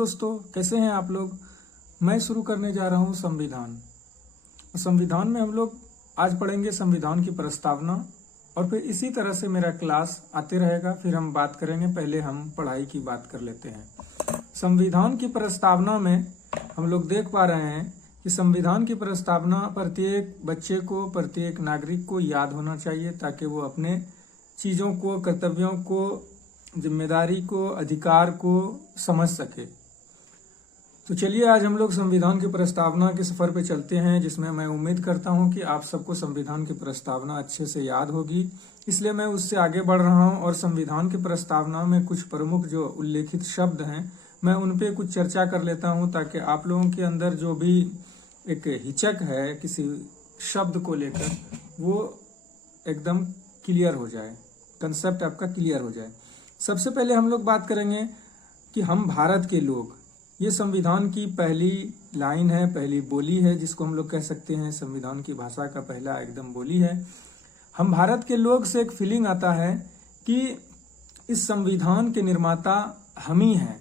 दोस्तों, कैसे हैं आप लोग। मैं शुरू करने जा रहा हूं संविधान में हम लोग आज पढ़ेंगे संविधान की प्रस्तावना और फिर इसी तरह से मेरा क्लास आते रहेगा। फिर हम बात करेंगे, पहले हम पढ़ाई की बात कर लेते हैं। संविधान की प्रस्तावना में हम लोग देख पा रहे हैं कि संविधान की प्रस्तावना प्रत्येक बच्चे को, प्रत्येक नागरिक को याद होना चाहिए ताकि वो अपने चीज़ों को, कर्तव्यों को, जिम्मेदारी को, अधिकार को समझ सके। तो चलिए आज हम लोग संविधान की प्रस्तावना के सफर पे चलते हैं, जिसमें मैं उम्मीद करता हूं कि आप सबको संविधान की प्रस्तावना अच्छे से याद होगी। इसलिए मैं उससे आगे बढ़ रहा हूं और संविधान की प्रस्तावना में कुछ प्रमुख जो उल्लेखित शब्द हैं मैं उन पे कुछ चर्चा कर लेता हूं, ताकि आप लोगों के अंदर जो भी एक हिचक है किसी शब्द को लेकर वो एकदम क्लियर हो जाए, कंसेप्ट आपका क्लियर हो जाए। सबसे पहले हम लोग बात करेंगे कि हम भारत के लोग, ये संविधान की पहली लाइन है, पहली बोली है, जिसको हम लोग कह सकते हैं संविधान की भाषा का पहला एकदम बोली है। हम भारत के लोग से एक फीलिंग आता है कि इस संविधान के निर्माता हम ही हैं,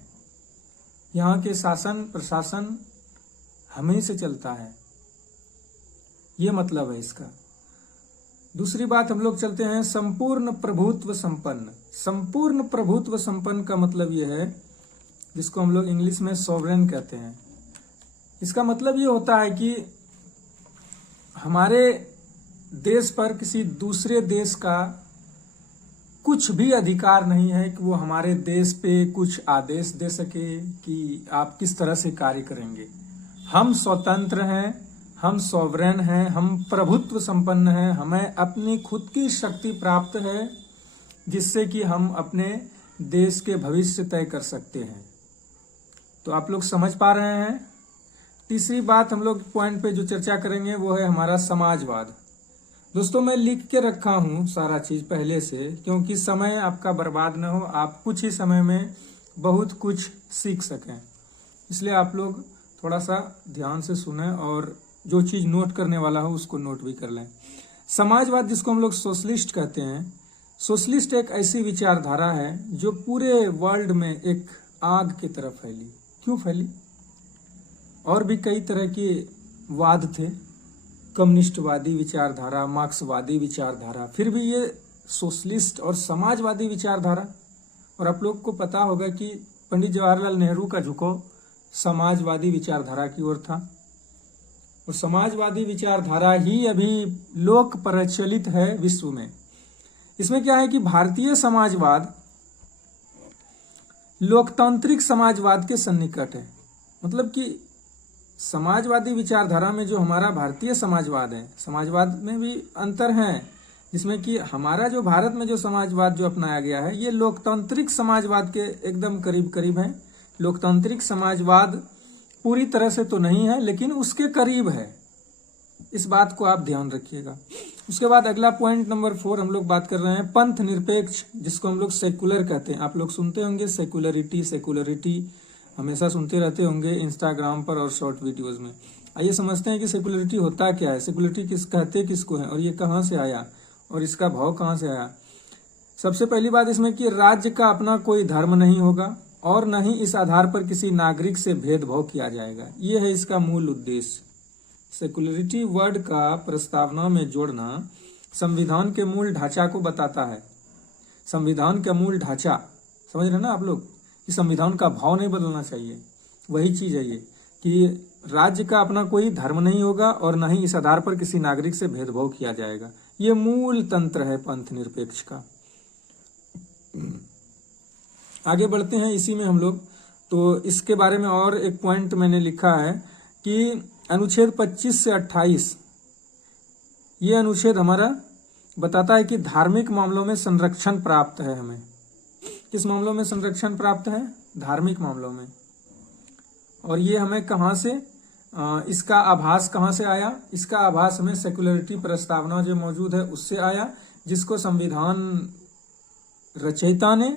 यहाँ के शासन प्रशासन हम ही से चलता है, ये मतलब है इसका। दूसरी बात हम लोग चलते हैं संपूर्ण प्रभुत्व संपन्न। संपूर्ण प्रभुत्व संपन्न का मतलब यह है, जिसको हम लोग इंग्लिश में सॉवरेन कहते हैं। इसका मतलब ये होता है कि हमारे देश पर किसी दूसरे देश का कुछ भी अधिकार नहीं है कि वो हमारे देश पे कुछ आदेश दे सके कि आप किस तरह से कार्य करेंगे। हम स्वतंत्र हैं, हम सॉवरेन हैं, हम प्रभुत्व संपन्न हैं, हमें अपनी खुद की शक्ति प्राप्त है जिससे कि हम अपने देश के भविष्य तय कर सकते हैं। तो आप लोग समझ पा रहे हैं। तीसरी बात हम लोग पॉइंट पे जो चर्चा करेंगे वो है हमारा समाजवाद। दोस्तों मैं लिख के रखा हूं सारा चीज पहले से, क्योंकि समय आपका बर्बाद न हो, आप कुछ ही समय में बहुत कुछ सीख सकें। इसलिए आप लोग थोड़ा सा ध्यान से सुने और जो चीज नोट करने वाला हो उसको नोट भी कर लें। समाजवाद, जिसको हम लोग सोशलिस्ट कहते हैं, सोशलिस्ट एक ऐसी विचारधारा है जो पूरे वर्ल्ड में एक आग की तरह फैली। क्यों फैली? और भी कई तरह के वाद थे, कम्युनिस्टवादी विचारधारा, मार्क्सवादी विचारधारा, फिर भी ये सोशलिस्ट और समाजवादी विचारधारा। और आप लोग को पता होगा कि पंडित जवाहरलाल नेहरू का झुकाव समाजवादी विचारधारा की ओर था, और समाजवादी विचारधारा ही अभी लोक प्रचलित है विश्व में। इसमें क्या है कि भारतीय समाजवाद लोकतांत्रिक समाजवाद के सन्निकट है। मतलब कि समाजवादी विचारधारा में जो हमारा भारतीय समाजवाद है, समाजवाद में भी अंतर है, जिसमें कि हमारा जो भारत में जो समाजवाद जो अपनाया गया है ये लोकतांत्रिक समाजवाद के एकदम करीब करीब है। लोकतांत्रिक समाजवाद पूरी तरह से तो नहीं है, लेकिन उसके करीब है। इस बात को आप ध्यान रखिएगा। उसके बाद अगला पॉइंट नंबर 4 हम लोग बात कर रहे हैं पंथ निरपेक्ष, जिसको हम लोग सेकुलर कहते हैं। आप लोग सुनते होंगे सेकुलरिटी हमेशा सुनते रहते होंगे इंस्टाग्राम पर और शॉर्ट वीडियोस में। आइए समझते हैं कि सेकुलरिटी होता क्या है, सेकुलरिटी किस कहते किसको है, और ये कहाँ से आया और इसका भाव कहाँ से आया। सबसे पहली बात इसमें कि राज्य का अपना कोई धर्म नहीं होगा और न ही इस आधार पर किसी नागरिक से भेदभाव किया जाएगा। ये है इसका मूल उद्देश्य। सेकुलरिटी वर्ड का प्रस्तावना में जोड़ना संविधान के मूल ढांचा को बताता है। संविधान का मूल ढांचा समझ रहे ना आप लोग, कि संविधान का भाव नहीं बदलना चाहिए। वही चीज है ये कि राज्य का अपना कोई धर्म नहीं होगा और न ही इस आधार पर किसी नागरिक से भेदभाव किया जाएगा। ये मूल तंत्र है पंथ निरपेक्ष का। आगे बढ़ते हैं इसी में हम लोग। तो इसके बारे में और एक पॉइंट मैंने लिखा है कि अनुच्छेद 25 से 28, ये अनुच्छेद हमारा बताता है कि धार्मिक मामलों में संरक्षण प्राप्त है हमें। किस मामलों में संरक्षण प्राप्त है? धार्मिक मामलों में। और ये हमें कहाँ से, इसका आभास कहाँ से आया? इसका आभास हमें सेकुलरिटी प्रस्तावना जो मौजूद है उससे आया, जिसको संविधान रचयिता ने,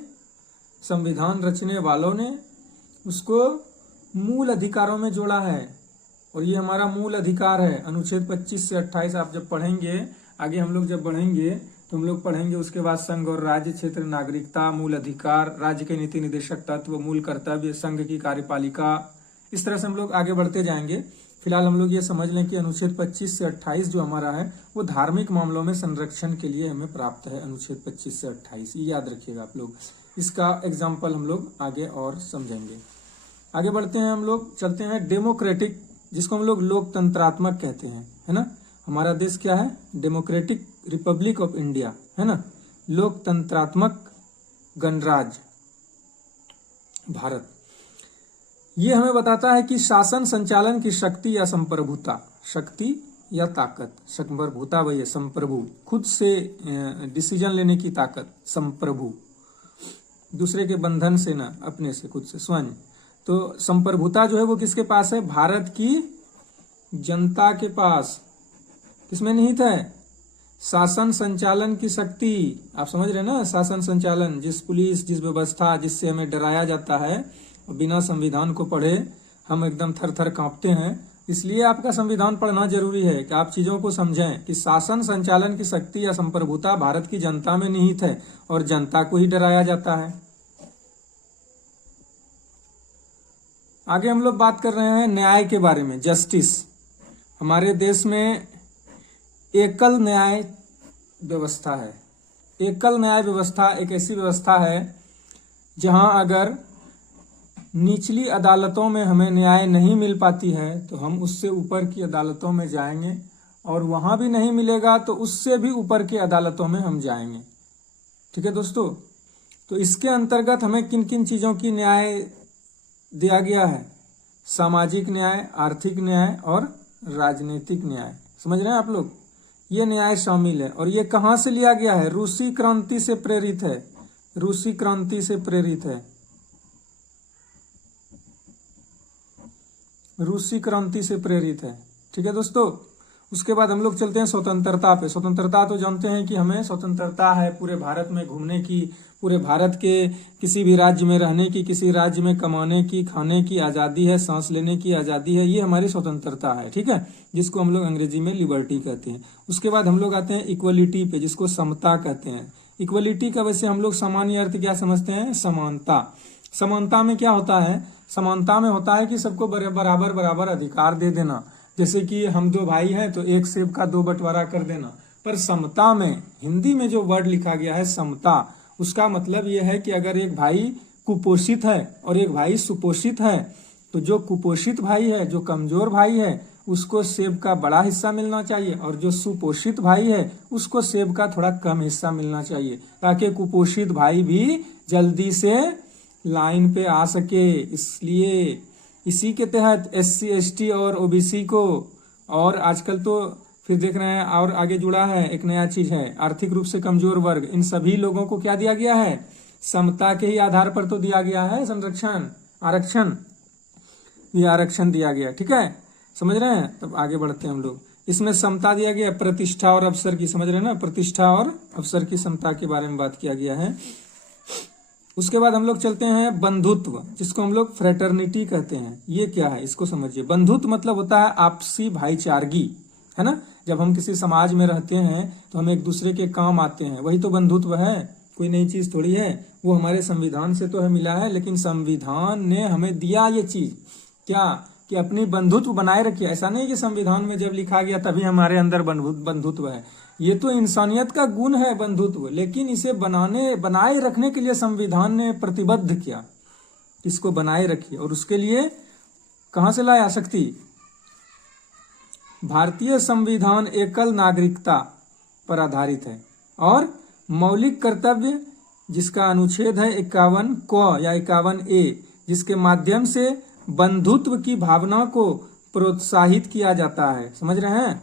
संविधान रचने वालों ने उसको मूल अधिकारों में जोड़ा है। और ये हमारा मूल अधिकार है। अनुच्छेद 25 से 28 आप जब पढ़ेंगे, आगे हम लोग जब बढ़ेंगे तो हम लोग पढ़ेंगे। उसके बाद संघ और राज्य क्षेत्र, नागरिकता, मूल अधिकार, राज्य के नीति निदेशक तत्व, मूल कर्तव्य, संघ की कार्यपालिका, इस तरह से हम लोग आगे बढ़ते जाएंगे। फिलहाल हम लोग ये समझ लें कि अनुच्छेद 25 से 28 जो हमारा है वो धार्मिक मामलों में संरक्षण के लिए हमें प्राप्त है। अनुच्छेद 25 से 28 ये याद रखिएगा आप लोग। इसका एग्जाम्पल हम लोग आगे और समझेंगे। आगे बढ़ते हैं, हम लोग चलते हैं डेमोक्रेटिक, जिसको हम लोग लोकतंत्रात्मक कहते हैं, है ना। हमारा देश क्या है? डेमोक्रेटिक रिपब्लिक ऑफ इंडिया, है ना। लोकतंत्रात्मक गणराज्य भारत। ये हमें बताता है कि शासन संचालन की शक्ति या संप्रभुता, शक्ति या ताकत, संप्रभुता वही है, संप्रभु, खुद से डिसीजन लेने की ताकत, संप्रभु, दूसरे के बंधन से ना, अपने से, खुद से, स्वयं। तो संप्रभुता जो है वो किसके पास है? भारत की जनता के पास। किसमें निहित है? शासन संचालन की शक्ति। आप समझ रहे हैं ना, शासन संचालन, जिस पुलिस, जिस व्यवस्था, जिससे हमें डराया जाता है, बिना संविधान को पढ़े हम एकदम थर थर कांपते हैं। इसलिए आपका संविधान पढ़ना जरूरी है कि आप चीजों को समझें कि शासन संचालन की शक्ति या संप्रभुता भारत की जनता में निहित है और जनता को ही डराया जाता है। आगे हम लोग बात कर रहे हैं न्याय के बारे में, जस्टिस। हमारे देश में एकल न्याय व्यवस्था है। एकल न्याय व्यवस्था एक ऐसी व्यवस्था है जहां अगर निचली अदालतों में हमें न्याय नहीं मिल पाती है तो हम उससे ऊपर की अदालतों में जाएंगे, और वहां भी नहीं मिलेगा तो उससे भी ऊपर की अदालतों में हम जाएंगे। ठीक है दोस्तों, तो इसके अंतर्गत हमें किन किन चीजों की न्याय दिया गया है? सामाजिक न्याय, आर्थिक न्याय और राजनीतिक न्याय। समझ रहे हैं आप लोग? ये न्याय शामिल है। और ये कहां से लिया गया है? रूसी क्रांति से प्रेरित है। रूसी क्रांति से प्रेरित है। रूसी क्रांति से प्रेरित है। ठीक है दोस्तों, उसके बाद हम लोग चलते हैं स्वतंत्रता पे। स्वतंत्रता तो जानते हैं कि हमें स्वतंत्रता है पूरे भारत में घूमने की, पूरे भारत के किसी भी राज्य में रहने की, किसी राज्य में कमाने की, खाने की आजादी है, सांस लेने की आजादी है, ये हमारी स्वतंत्रता है। ठीक है, जिसको हम लोग अंग्रेजी में लिबर्टी कहते हैं। उसके बाद हम लोग आते हैं इक्वलिटी पे, जिसको समता कहते हैं। इक्वलिटी का वैसे हम लोग सामान्य अर्थ क्या समझते हैं? समानता। समानता में क्या होता है? समानता में होता है कि सबको बराबर बराबर अधिकार दे देना। जैसे कि हम दो भाई हैं तो एक सेब का दो बंटवारा कर देना। पर समता में, हिंदी में जो वर्ड लिखा गया है समता, उसका मतलब यह है कि अगर एक भाई कुपोषित है और एक भाई सुपोषित है तो जो कुपोषित भाई है, जो कमजोर भाई है, उसको सेब का बड़ा हिस्सा मिलना चाहिए, और जो सुपोषित भाई है उसको सेब का थोड़ा कम हिस्सा मिलना चाहिए, ताकि कुपोषित भाई भी जल्दी से लाइन पे आ सके। इसलिए इसी के तहत SC ST और OBC को, और आजकल तो फिर देख रहे हैं और आगे जुड़ा है एक नया चीज है, आर्थिक रूप से कमजोर वर्ग, इन सभी लोगों को क्या दिया गया है? समता के ही आधार पर तो दिया गया है संरक्षण, आरक्षण, ये आरक्षण दिया गया। ठीक है, समझ रहे हैं? तब आगे बढ़ते हैं हम लोग। इसमें समता दिया गया, प्रतिष्ठा और अवसर की, समझ रहे हैं ना, प्रतिष्ठा और अवसर की समता के बारे में बात किया गया है। उसके बाद हम लोग चलते हैं बंधुत्व, जिसको हम लोग फ्रेटर्निटी कहते हैं। ये क्या है इसको समझिए। बंधुत्व मतलब होता है आपसी भाईचारगी, है ना। जब हम किसी समाज में रहते हैं तो हम एक दूसरे के काम आते हैं, वही तो बंधुत्व है, कोई नई चीज थोड़ी है। वो हमारे संविधान से तो हमें मिला है, लेकिन संविधान ने हमें दिया ये चीज क्या, कि अपनी बंधुत्व बनाए रखिए। ऐसा नहीं कि संविधान में जब लिखा गया तभी हमारे अंदर बंधुत्व है, ये तो इंसानियत का गुण है बंधुत्व, लेकिन इसे बनाए रखने के लिए संविधान ने प्रतिबद्ध किया, इसको बनाए रखिए। और उसके लिए कहां से लाया शक्ति? भारतीय संविधान एकल नागरिकता पर आधारित है और मौलिक कर्तव्य, जिसका अनुच्छेद है 51 क या 51A, जिसके माध्यम से बंधुत्व की भावना को प्रोत्साहित किया जाता है। समझ रहे हैं?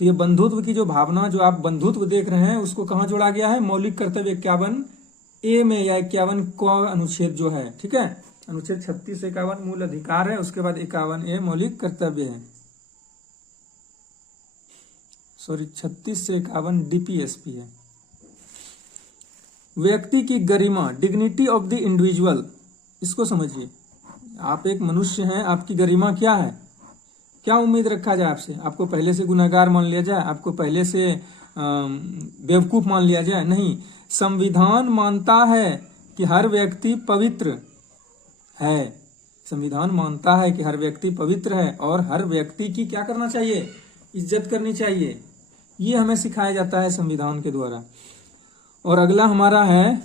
तो ये बंधुत्व की जो भावना, जो आप बंधुत्व देख रहे हैं, उसको कहाँ जोड़ा गया है? मौलिक कर्तव्य 51A में या 51 क अनुच्छेद जो है। ठीक है, अनुच्छेद 36 से 51 मूल अधिकार है, उसके बाद 51A मौलिक कर्तव्य है। सॉरी, 36 से 51 DPSP है। व्यक्ति की गरिमा, डिग्निटी ऑफ द इंडिविजुअल, इसको समझिए। आप एक मनुष्य हैं, आपकी गरिमा क्या है? क्या उम्मीद रखा जाए आपसे? आपको पहले से गुनहगार मान लिया जाए? आपको पहले से बेवकूफ मान लिया जाए, नहीं। संविधान मानता है कि हर व्यक्ति पवित्र है, संविधान मानता है कि हर व्यक्ति पवित्र है और हर व्यक्ति की क्या करना चाहिए, इज्जत करनी चाहिए। ये हमें सिखाया जाता है संविधान के द्वारा। और अगला हमारा है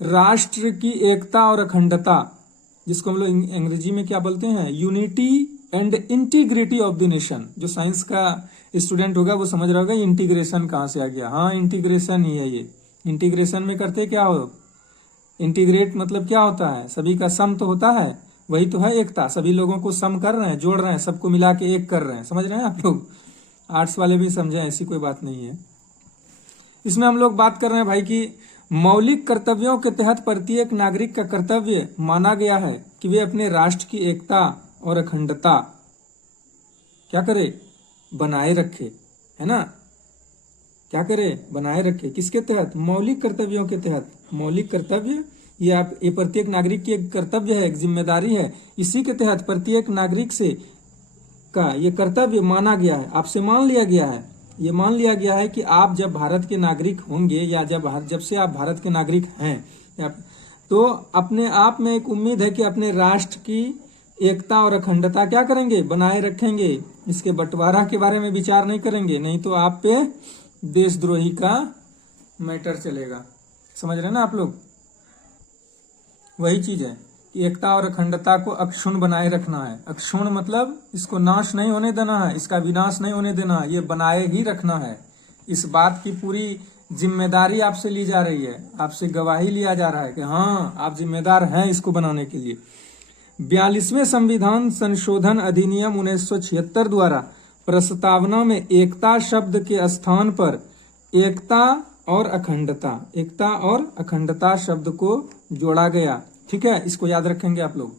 राष्ट्र की एकता और अखंडता, जिसको हम लोग अंग्रेजी में क्या बोलते हैं, unity and integrity of the nation. जो साइंस का स्टूडेंट होगा वो समझ रहा होगा इंटीग्रेशन कहाँ से आ गया। हाँ, इंटीग्रेशन ही है ये। इंटीग्रेशन में करते क्या हो, इंटीग्रेट मतलब क्या होता है, सभी का सम तो होता है, वही तो है एकता। सभी लोगों को सम कर रहे हैं, जोड़ रहे हैं, सबको मिला के एक कर रहे हैं। समझ रहे हैं आप लोग, आर्ट्स वाले भी समझे, ऐसी कोई बात नहीं है। इसमें हम लोग बात कर रहे हैं भाई कि मौलिक कर्तव्यों के तहत प्रत्येक नागरिक का कर्तव्य माना गया है कि वे अपने राष्ट्र की एकता और अखंडता क्या करे, बनाए रखे, है ना। क्या करे, बनाए रखे। किसके तहत, मौलिक कर्तव्यों के तहत। मौलिक कर्तव्य ये प्रत्येक नागरिक की एक कर्तव्य है, एक जिम्मेदारी है। इसी के तहत प्रत्येक नागरिक से का ये कर्तव्य माना गया है, आपसे मान लिया गया है। ये मान लिया गया है कि आप जब भारत के नागरिक होंगे या जब से आप भारत के नागरिक हैं, तो अपने आप में एक उम्मीद है कि अपने राष्ट्र की एकता और अखंडता क्या करेंगे, बनाए रखेंगे। इसके बंटवारा के बारे में विचार नहीं करेंगे, नहीं तो आप पे देशद्रोही का मैटर चलेगा। समझ रहे हैं ना आप लोग। वही चीज है कि एकता और अखंडता को अक्षुण्ण बनाए रखना है। अक्षुण्ण मतलब इसको नाश नहीं होने देना है, इसका विनाश नहीं होने देना है, ये बनाए ही रखना है। इस बात की पूरी जिम्मेदारी आपसे ली जा रही है, आपसे गवाही लिया जा रहा है कि हाँ आप जिम्मेदार हैं इसको बनाने के लिए। 42वें संविधान संशोधन अधिनियम 1976 द्वारा प्रस्तावना में एकता शब्द के स्थान पर एकता और अखंडता शब्द को जोड़ा गया। ठीक है, इसको याद रखेंगे आप लोग।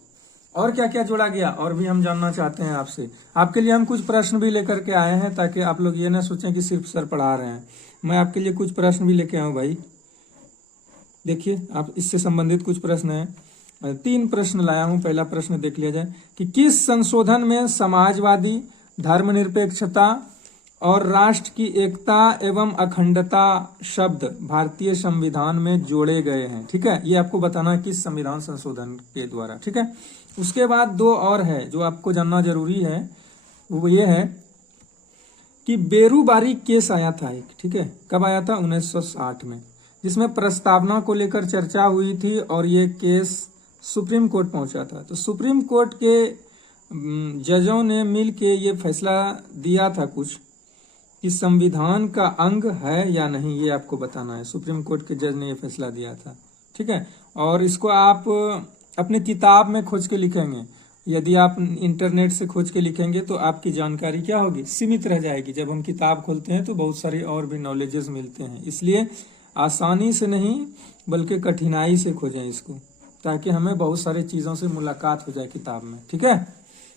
और क्या क्या जोड़ा गया और भी हम जानना चाहते हैं आपसे। आपके लिए हम कुछ प्रश्न भी लेकर के आए हैं, ताकि आप लोग ये ना सोचें कि सिर्फ सर पढ़ा रहे हैं। मैं आपके लिए कुछ प्रश्न भी लेके आया हूँ भाई। देखिए, आप इससे संबंधित कुछ प्रश्न हैं। 3 प्रश्न लाया हूँ। पहला प्रश्न देख लिया जाए कि किस संशोधन में समाजवादी, धर्मनिरपेक्षता और राष्ट्र की एकता एवं अखंडता शब्द भारतीय संविधान में जोड़े गए हैं। ठीक है, ये आपको बताना है किस संविधान संशोधन के द्वारा। ठीक है, उसके बाद 2 और है जो आपको जानना जरूरी है, वो ये है कि बेरूबारी केस आया था एक। ठीक है, कब आया था, 1960 में, जिसमें प्रस्तावना को लेकर चर्चा हुई थी और ये केस सुप्रीम कोर्ट पहुंचा था। तो सुप्रीम कोर्ट के जजों ने मिल के ये फैसला दिया था कुछ कि संविधान का अंग है या नहीं, ये आपको बताना है। सुप्रीम कोर्ट के जज ने ये फैसला दिया था। ठीक है, और इसको आप अपनी किताब में खोज के लिखेंगे। यदि आप इंटरनेट से खोज के लिखेंगे तो आपकी जानकारी क्या होगी, सीमित रह जाएगी। जब हम किताब खोलते हैं तो बहुत सारी और भी नॉलेजेस मिलते हैं, इसलिए आसानी से नहीं बल्कि कठिनाई से खोजें इसको, ताकि हमें बहुत सारी चीजों से मुलाकात हो जाए किताब में। ठीक है,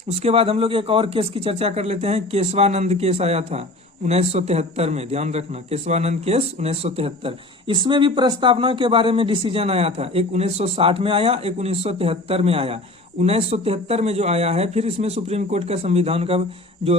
उसके बाद हम लोग एक और केस की चर्चा कर लेते हैं। केशवानंद केस आया था 1973 में, ध्यान रखना, केशवानंद केस 1973। इसमें भी प्रस्तावना के बारे में डिसीजन आया था। एक 1960 में आया, एक 1973 में आया। 1973 में जो आया है, फिर इसमें सुप्रीम कोर्ट का संविधान का जो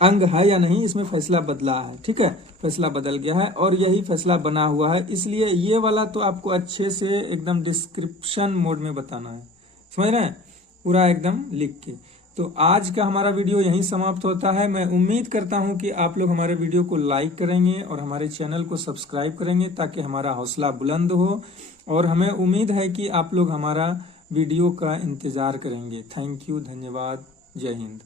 अंग है या नहीं, इसमें फैसला बदला है। ठीक है, फैसला बदल गया है और यही फैसला बना हुआ है। इसलिए ये वाला तो आपको अच्छे से एकदम डिस्क्रिप्शन मोड में बताना है, समझ रहे हैं, पूरा एकदम लिख के। तो आज का हमारा वीडियो यहीं समाप्त होता है। मैं उम्मीद करता हूं कि आप लोग हमारे वीडियो को लाइक करेंगे और हमारे चैनल को सब्सक्राइब करेंगे, ताकि हमारा हौसला बुलंद हो। और हमें उम्मीद है कि आप लोग हमारा वीडियो का इंतजार करेंगे। थैंक यू, धन्यवाद, जय हिंद।